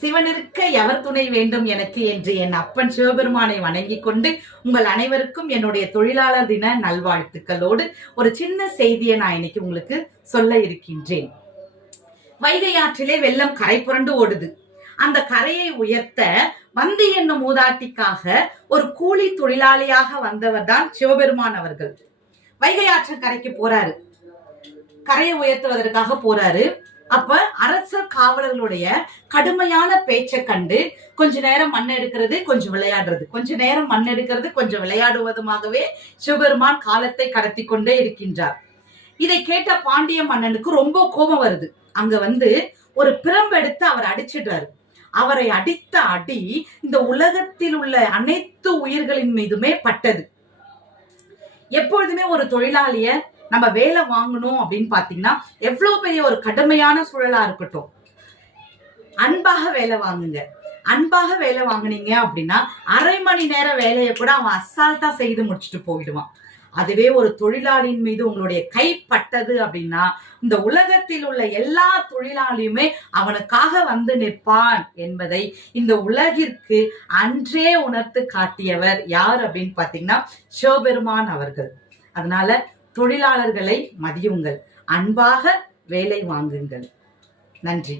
சிவனிருக்க எவர் துணை வேண்டும் எனக்கு என்று என் அப்பன் சிவபெருமானை வணங்கிக் கொண்டு உங்கள் அனைவருக்கும் என்னுடைய தொழிலாளர் தின நல்வாழ்த்துக்களோடு ஒரு சின்ன செய்தியை நான் இன்னைக்கு உங்களுக்கு சொல்ல இருக்கின்றேன். வைகை ஆற்றிலே வெள்ளம் கரை புரண்டு ஓடுது. அந்த கரையை உயர்த்த வந்தி என்னும் மூதாட்டிக்காக ஒரு கூலி தொழிலாளியாக வந்தவர் தான் சிவபெருமான் அவர்கள். வைகை ஆற்று கரைக்கு போறாரு, கரையை உயர்த்துவதற்காக போறாரு. அப்ப அரசர் காவலர்களுடைய கடுமையான பேச்சை கண்டு கொஞ்ச நேரம் மண் எடுக்கிறது, கொஞ்சம் விளையாடுறது, கொஞ்ச நேரம் மண் எடுக்கிறது, கொஞ்சம் விளையாடுவதுமாகவே சிவபெருமான் காலத்தை கடத்தி கொண்டே இருக்கின்றார். இதை கேட்ட பாண்டிய மன்னனுக்கு ரொம்ப கோபம் வருது. அங்க வந்து ஒரு பிரம்பு எடுத்து அவர் அடிச்சிடுறாரு. அவரை அடித்த அடி இந்த உலகத்தில் உள்ள அனைத்து உயிர்களின் மீதுமே பட்டது. எப்பொழுதுமே ஒரு தொழிலாளிய நம்ம வேலை வாங்கணும் அப்படின்னு பாத்தீங்கன்னா எவ்வளவு பெரிய ஒரு கடுமையான சூழலா இருக்கட்டும், அன்பாக வேலை வாங்குங்க. அன்பாக வேலை வாங்குனீங்க அப்படின்னா அரை மணி நேர வேலையை கூட அவன் அசால்ட்டா செய்து முடிச்சுட்டு போயிடுவான். அதுவே ஒரு தொழிலாளியின் மீது உங்களுடைய கை பட்டது அப்படின்னா இந்த உலகத்தில் உள்ள எல்லா தொழிலாளியுமே அவனுக்காக வந்து நிற்பான் என்பதை இந்த உலகிற்கு அன்றே உணர்த்து காட்டியவர் யார் அப்படின்னு பாத்தீங்கன்னா சிவபெருமான் அவர்கள். அதனால தொழிலாளர்களை மதியுங்கள், அன்பாக வேலை வாங்குங்கள். நன்றி.